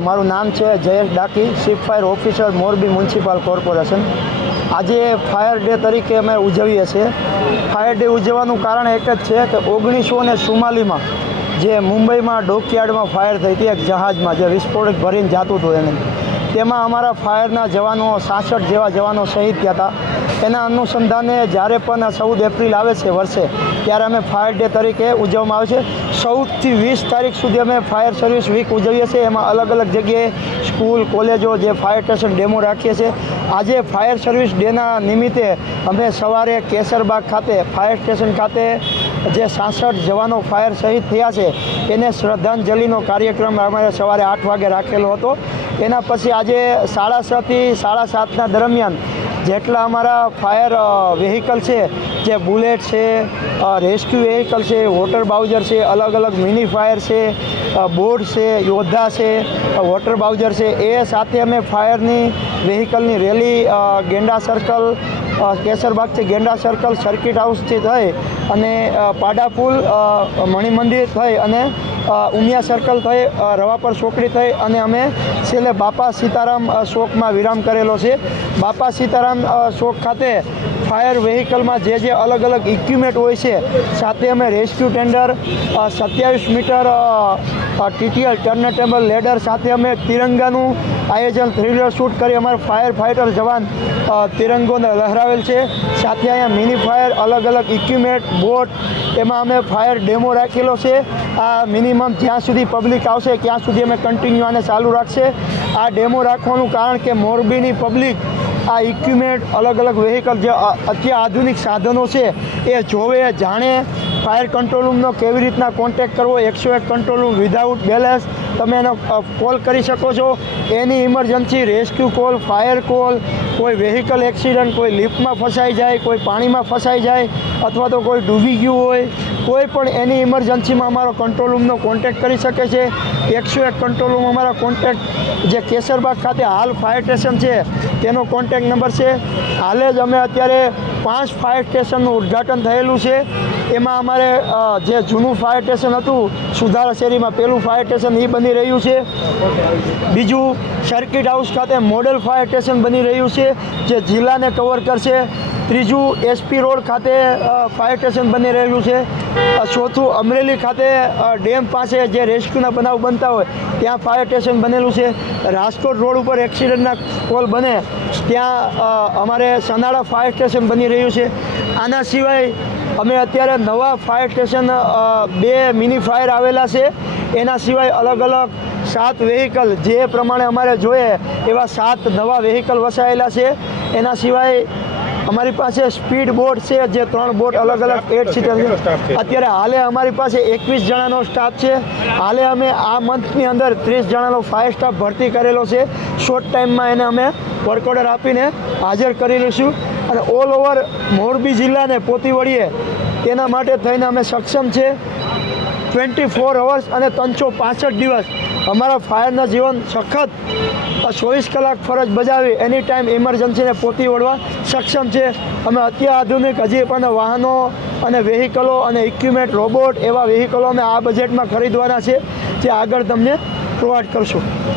મારું નામ છે Jayesh Daki, chief fire officer, Morbi municipal corporation. આજે ફાયર ડે તરીકે અમે ઉજવીએ છીએ। ફાયર ડે ઉજવવાનું કારણ એક જ છે કે 1944માં જે મુંબઈમાં ડોકયાર્ડમાં ફાયર થઈ હતી, એક જહાજમાં જે વિસ્ફોટક ભરીને જતું હતું એને, તેમાં અમારા ફાયરના જવાનો 66 જેવા જવાનો શહીદ થયા હતા। એના અનુસંધાને જ્યારે પણ 14 એપ્રિલ આવે છે વર્ષે, ત્યારે અમે ફાયર ડે તરીકે ઉજવવામાં આવે છે। 14 થી 20 તારીખ સુધી અમે ફાયર સર્વિસ વીક ઉજવીએ છીએ। એમાં અલગ અલગ જગ્યાએ સ્કૂલ, કોલેજો, જે ફાયર સ્ટેશન ડેમો રાખીએ છીએ। આજે ફાયર સર્વિસ ડેના નિમિત્તે અમે સવારે કેસરબાગ ખાતે ફાયર સ્ટેશન ખાતે જે 66 જવાનો ફાયર શહીદ થયા છે એને શ્રદ્ધાંજલિનો કાર્યક્રમ અમારે સવારે 8 વાગે રાખેલો હતો। એના પછી આજે 6:30 થી 7:30ના દરમિયાન જેટલા અમારા ફાયર વ્હીકલ છે, જે બુલેટ છે, રેસ્ક્યુ વ્હીકલ છે, વોટર બાઉઝર છે, અલગ અલગ મિની ફાયર છે, બોટ છે, યોદ્ધા છે, વોટર બાઉઝર છે, એ સાથે અમે ફાયરની વ્હીકલની રેલી ગેંડા સર્કલ, કેસરબાગથી ગેંડા સર્કલ, સર્કિટ હાઉસથી થઈ અને પાડાપુલ, મણિમંદિર થઈ અને ઉમિયા સર્કલ થઈ, રવાપર ચોકડી થઈ અને અમે છેલ્લે બાપા સીતારામ ચોકમાં વિરામ કરેલો છે। બાપા સીતારામ ચોક ખાતે ફાયર વ્હીકલમાં જે અલગ અલગ ઇક્વિપમેન્ટ હોય છે, સાથે અમે rescue tender, 27 metre TTL turntable ladder સાથે અમે તિરંગાનું આયોજન 3 શૂટ કરી અમારા ફાયર ફાઇટર જવાન તિરંગોને લહેરાવેલ છે। સાથે અહીંયા મિની ફાયર, અલગ અલગ ઇક્વિપમેન્ટ, બોટ, એમાં અમે ફાયર ડેમો રાખેલો છે। આ મિનિમમ જ્યાં સુધી પબ્લિક આવશે ત્યાં સુધી અમે કન્ટિન્યુ આને ચાલુ રાખશે। આ ડેમો રાખવાનું કારણ કે મોરબીની પબ્લિક આ ઇક્વિપમેન્ટ, અલગ અલગ વ્હીકલ, જે અત્યાધુનિક સાધનો છે એ જોવે, જાણે। ફાયર કંટ્રોલ રૂમનો કેવી રીતના કોન્ટેક્ટ કરવો, 101 કંટ્રોલ રૂમ વિધાઉટ બેલેન્સ તમે એનો કોલ કરી શકો છો। Any emergency rescue call, fire call, કોઈ વ્હીકલ એક્સિડન્ટ, કોઈ લિફ્ટમાં ફસાઈ જાય, કોઈ પાણીમાં ફસાઈ જાય, અથવા તો કોઈ ડૂબી ગયું હોય, કોઈ પણ એની ઇમરજન્સીમાં અમારો કંટ્રોલ રૂમનો કોન્ટેક્ટ કરી શકે છે। 101 કંટ્રોલ રૂમ અમારા કોન્ટેક્ટ જે કેસરબાગ ખાતે હાલ ફાયર સ્ટેશન છે તેનો કોન્ટેક્ટ નંબર છે। હાલે જ અમે અત્યારે 5 ફાયર સ્ટેશનનું ઉદ્ઘાટન થયેલું છે। એમાં અમારે જે જૂનું ફાયર સ્ટેશન હતું સુધારા શેરીમાં, પહેલું ફાયર સ્ટેશન એ બની રહ્યું છે। બીજું સર્કિટ હાઉસ ખાતે મોડેલ ફાયર સ્ટેશન બની રહ્યું છે જે જિલ્લાને કવર કરશે। ત્રીજું SP રોડ ખાતે ફાયર સ્ટેશન બની રહ્યું છે। ચોથું અમરેલી ખાતે ડેમ પાસે જે રેસ્ક્યુના બનાવ બનતા હોય ત્યાં ફાયર સ્ટેશન બનેલું છે। રાજકોટ રોડ ઉપર એક્સિડન્ટના કોલ બને ત્યાં અમારે સનાળા ફાયર સ્ટેશન બની રહ્યું છે। આના સિવાય અમે અત્યારે નવા ફાયર સ્ટેશન 2 મિની ફાયર આવેલા છે। એના સિવાય અલગ અલગ 7 વ્હીકલ, જે પ્રમાણે અમારે જોઈએ એવા 7 નવા વ્હીકલ વસાયેલા છે। એના સિવાય અમારી પાસે સ્પીડ બોટ છે, જે 3 બોટ અલગ અલગ 8 સીટર છે। અત્યારે હાલે અમારી પાસે 21 જણાનો સ્ટાફ છે। હાલે અમે આ મંથની અંદર 30 જણાનો ફાયર સ્ટાફ ભરતી કરેલો છે। શોર્ટ ટાઈમમાં એને અમે વર્ક ઓર્ડર આપીને હાજર કરી લઈશું અને ઓલ ઓવર મોરબી જિલ્લાને પહોંચી વળીએ તેના માટે થઈને અમે સક્ષમ છે। 24 અવર્સ અને 365 દિવસ અમારા ફાયરના જીવન સખત 24 કલાક ફરજ બજાવી એની ટાઈમ ઇમરજન્સીને પહોંચી વળવા સક્ષમ છે। અમે અત્યાધુનિક હજી પણ વાહનો અને વ્હીકલો અને ઇક્વિપમેન્ટ, રોબોટ, એવા વ્હીકલો અમે આ બજેટમાં ખરીદવાના છે, જે આગળ તમને પ્રોવાઈડ કરશું।